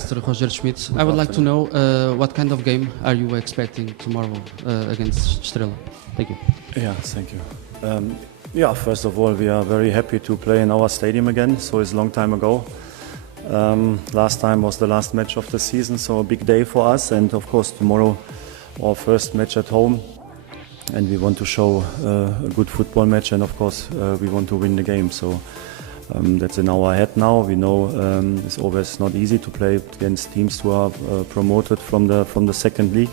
Mr. Roger Schmidt. I would like to know what kind of game are you expecting tomorrow against Estrela? Thank you. Yeah, thank you. Yeah, first of all, we are very happy to play in our stadium again. So it's a long time ago. Last time was the last match of the season, so a big day for us. And of course, tomorrow, our first match at home. And we want to show a good football match, and of course, we want to win the game. So that's in our head now. We know it's always not easy to play against teams who are promoted from the second league.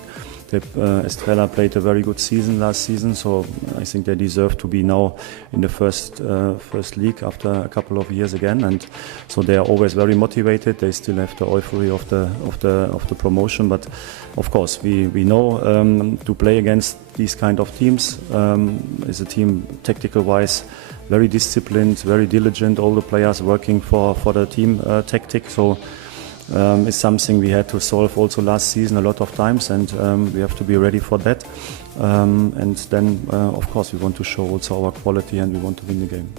Estrela played a very good season last season, so I think they deserve to be now in the first league after a couple of years again. And so they are always very motivated. They still have the euphoria of the promotion, but of course we know to play against these kind of teams is a team tactical wise very disciplined, very diligent. All the players working for the team tactic. So. It's something we had to solve also last season a lot of times, and we have to be ready for that. And then, of course, we want to show also our quality, and we want to win the game.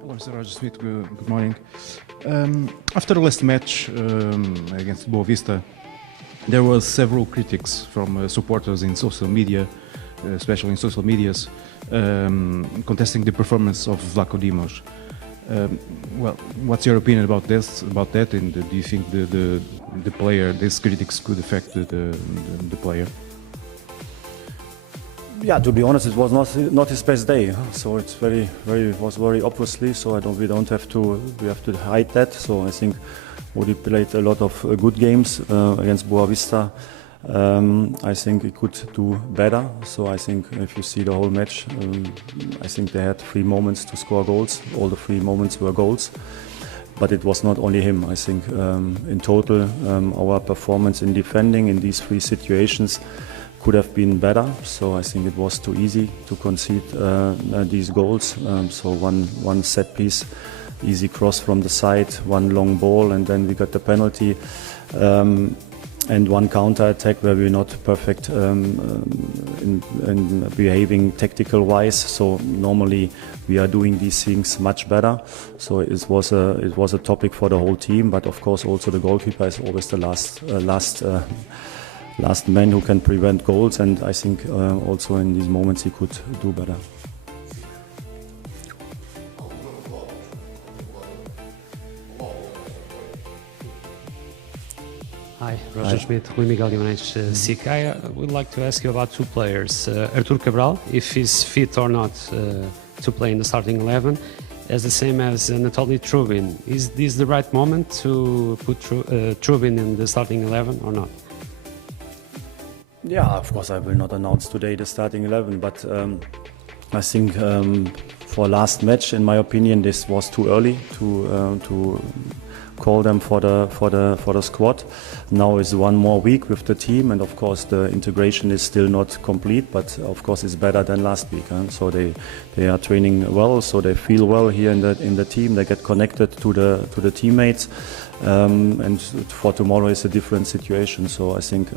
Hello, Mr. Roger Smith. Good morning. After the last match against Boa Vista, there were several critics from supporters in social media, especially in social medias, contesting the performance of Vlaco Dimos. Well, what's your opinion about that, and do you think the player, these critics could affect the player? Yeah, to be honest, it was not his best day. So it's was very obviously. So we have to hide that. So I think Odi played a lot of good games against Boa Vista. I think he could do better. So I think if you see the whole match, I think they had 3 moments to score goals. All the 3 moments were goals. But it was not only him. I think in total our performance in defending in these 3 situations could have been better. So I think it was too easy to concede these goals. So one set piece, easy cross from the side, 1 long ball, and then we got the penalty. And 1 counter-attack where we're not perfect in behaving tactical-wise. So normally we are doing these things much better. So it was a topic for the whole team. But of course also the goalkeeper is always the last man who can prevent goals. And I think also in these moments he could do better. Hi, Roger Schmidt, Rui Miguel Guimarães, SIC. I would like to ask you about 2 players. Artur Cabral, if he's fit or not to play in the starting 11, as the same as Anatoly Trubin. Is this the right moment to put Trubin in the starting 11 or not? Yeah, of course I will not announce today the starting 11, but I think for last match, in my opinion, this was too early to call them for the squad. Now is 1 more week with the team, and of course the integration is still not complete, but of course it's better than last week. So they are training well, so they feel well here in the team. They get connected to the teammates, and for tomorrow is a different situation. So I think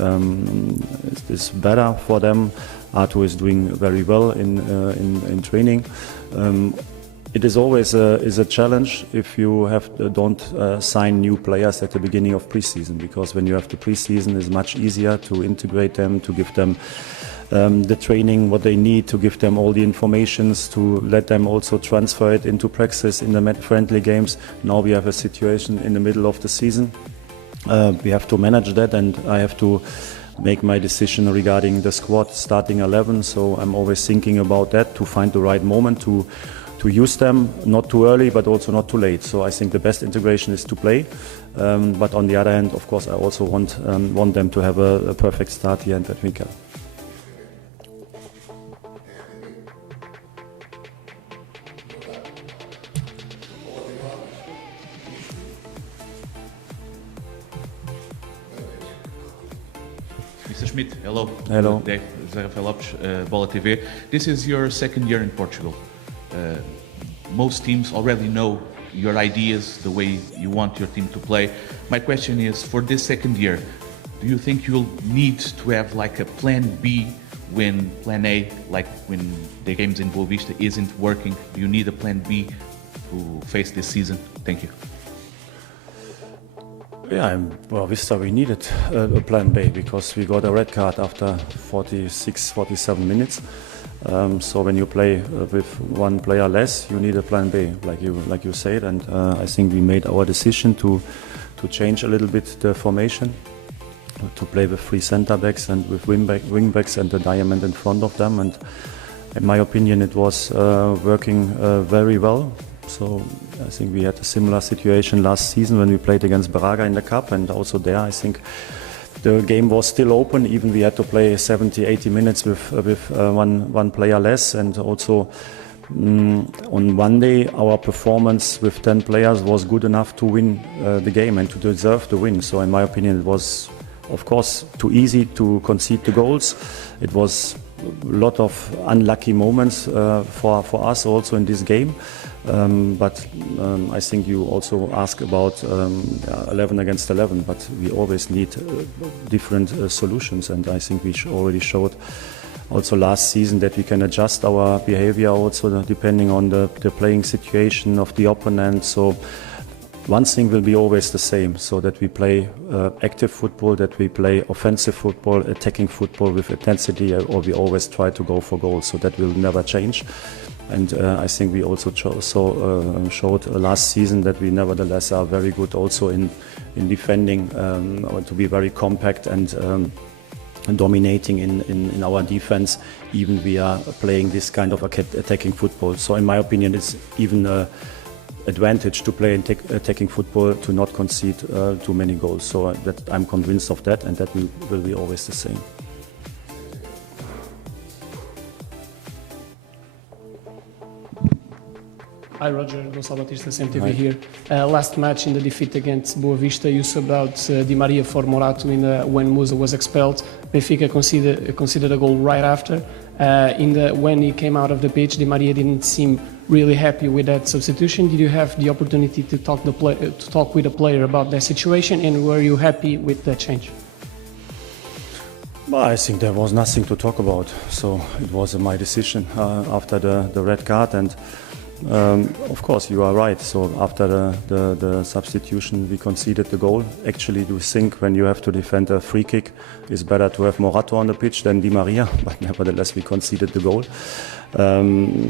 it's better for them. Artur is doing very well in training. It is always a challenge if you don't sign new players at the beginning of pre-season, because when you have the pre-season, it's much easier to integrate them, to give them the training what they need, to give them all the informations, to let them also transfer it into practice in the friendly games. Now we have a situation in the middle of the season. We have to manage that, and I have to make my decision regarding the squad starting 11. So I'm always thinking about that, to find the right moment to use them, not too early, but also not too late. So I think the best integration is to play. But on the other hand, of course, I also want them to have a perfect start here in Benfica. Mr. Schmidt, hello. Hello. Dave Rafael Lopes, Bola TV. This is your 2nd year in Portugal. Most teams already know your ideas, the way you want your team to play. My question is, for this 2nd year, do you think you'll need to have like a plan B when plan A, like when the games in Boa Vista, isn't working? Do you need a plan B to face this season? Thank you. Yeah, in Boa Vista we needed a plan B because we got a red card after 46, 47 minutes. So when you play with one player less, you need a plan B, like you said. And I think we made our decision to change a little bit the formation, to play with 3 center backs and with wing backs and the diamond in front of them. And in my opinion, it was working very well. So I think we had a similar situation last season when we played against Braga in the Cup, and also there I think the game was still open. Even we had to play 70, 80 minutes with one player less, and also on one day our performance with 10 players was good enough to win the game and to deserve the win. So in my opinion, it was of course too easy to concede the goals. It was a lot of unlucky moments for us also in this game. But I think you also ask about 11 against 11, but we always need different solutions, and I think we already showed also last season that we can adjust our behavior also depending on the playing situation of the opponent. So one thing will be always the same, so that we play active football, that we play offensive football, attacking football with intensity, or we always try to go for goals. So that will never change. And I think we also showed last season that we nevertheless are very good also in defending, to be very compact and dominating in our defense, even we are playing this kind of attacking football. So in my opinion, it's even an advantage to play attacking football, to not concede too many goals. So that I'm convinced of that, and that will be always the same. Hi Roger, Gonçalo Batista, CMTV here. Last match in the defeat against Boa Vista, you subbed out Di Maria for Morato when Musa was expelled. Benfica considered a goal right after. When he came out of the pitch, Di Maria didn't seem really happy with that substitution. Did you have the opportunity to talk with the player about that situation, and were you happy with that change? Well, I think there was nothing to talk about. So it was my decision after the red card, and of course, you are right. So after the substitution, we conceded the goal. Actually, we think when you have to defend a free kick, it's better to have Morato on the pitch than Di Maria. But nevertheless, we conceded the goal.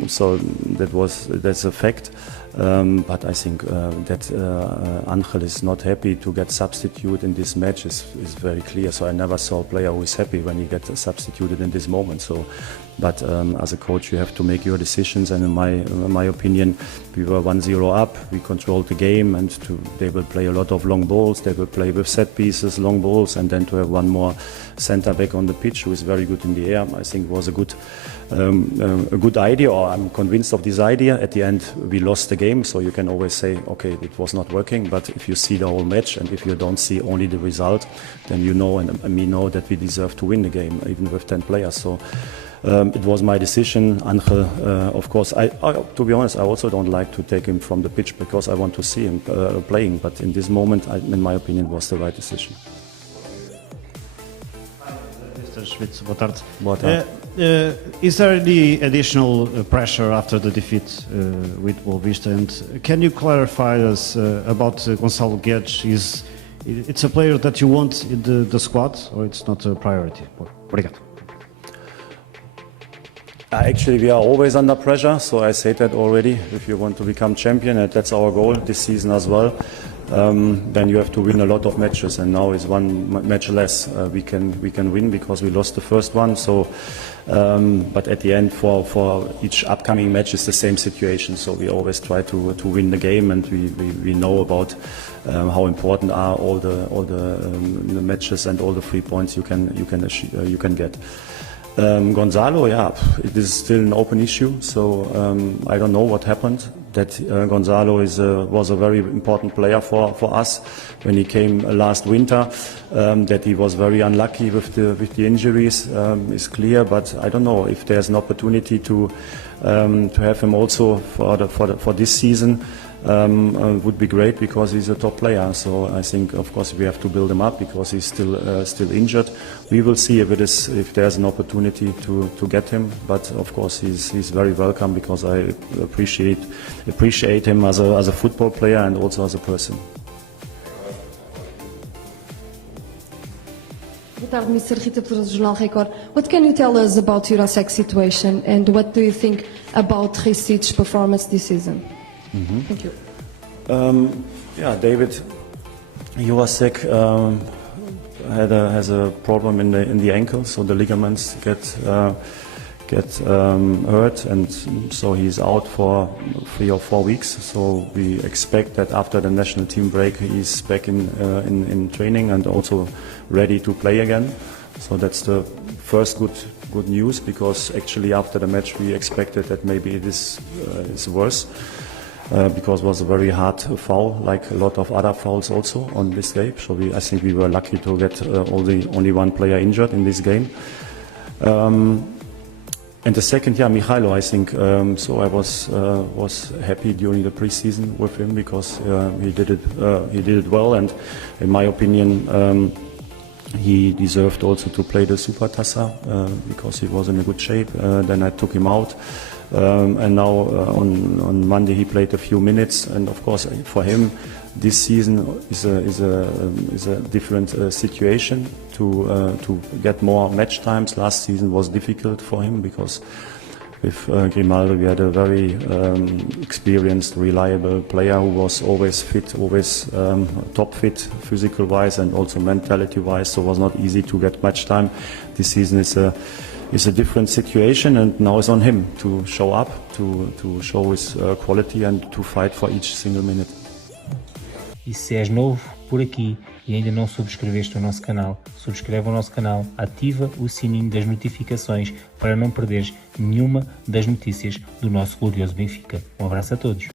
So that's a fact. But I think that Angel is not happy to get substituted in this match is very clear. So I never saw a player who is happy when he gets substituted in this moment. So. But as a coach, you have to make your decisions, and in my opinion, we were 1-0 up. We controlled the game, and they will play a lot of long balls. They will play with set pieces, long balls, and then to have one more centre back on the pitch who is very good in the air, I think was a good idea, or I'm convinced of this idea. At the end, we lost the game, so you can always say, okay, it was not working. But if you see the whole match, and if you don't see only the result, then you know, and we know that we deserve to win the game, even with 10 players. So. It was my decision. Angel, of course, to be honest, I also don't like to take him from the pitch because I want to see him playing. But in this moment, in my opinion, it was the right decision. Mr. Schmitz, boa tarde. Boa tarde. Is there any additional pressure after the defeat with Boa Vista? And can you clarify us about Gonçalo Guedes? It's a player that you want in the squad, or it's not a priority? Obrigado. Actually, we are always under pressure, so I said that already. If you want to become champion, and that's our goal this season as well, then you have to win a lot of matches, and now is one match less. We can win because we lost the first one. So, but at the end, for each upcoming match is the same situation. So we always try to win the game, and we know about how important are all the matches and all the 3 points you can get. Gonzalo, yeah, it is still an open issue, so I don't know what happened. That Gonzalo was a very important player for us when he came last winter. That he was very unlucky with the injuries is clear, but I don't know if there's an opportunity to have him also for this season. would be great because he's a top player. So I think, of course, we have to build him up because he's still injured. We will see if there's an opportunity to get him. But of course, he's very welcome because I appreciate him as a football player and also as a person. Boa tarde, Mr. Rita Pedroso, Jornal Record. What can you tell us about Jurasek's situation and what do you think about Ricic's performance this season? Thank you. Yeah, David Jurasek has a problem in the ankle, so the ligaments get hurt, and so he's out for 3 or 4 weeks. So we expect that after the national team break, he's back in training and also ready to play again. So that's the first good news, because actually after the match we expected that maybe this is worse. Because it was a very hard foul, like a lot of other fouls also on this game. So I think we were lucky to get only one player injured in this game. And the second, Mihailo, I think. So I was happy during the pre-season with him because he did it well, and in my opinion, he deserved also to play the Supertassa because he was in a good shape. Then I took him out. And now on Monday he played a few minutes, and of course for him this season is a different situation to get more match times. Last season was difficult for him because with Grimaldo we had a very experienced, reliable player who was always fit, always top fit physical wise and also mentality wise, so it was not easy to get match time. This season is a different situation, and now it's on him to show up, to show his quality and to fight for each single minute. E se és novo por aqui e ainda não subscreveste o nosso canal, subscreve o nosso canal, ativa o sininho das notificações para não perderes nenhuma das notícias do nosso glorioso Benfica. Um abraço a todos.